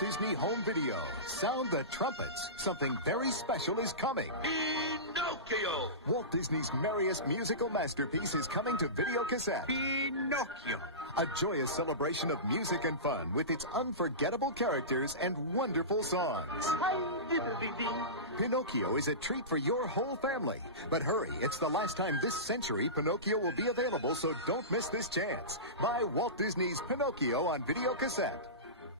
Disney Home Video. Sound the trumpets. Something very special is coming. Pinocchio! Walt Disney's merriest musical masterpiece is coming to video cassette. Pinocchio! A joyous celebration of music and fun with its unforgettable characters and wonderful songs. Pinocchio is a treat for your whole family. But hurry, it's the last time this century Pinocchio will be available, so don't miss this chance. Buy Walt Disney's Pinocchio on video cassette.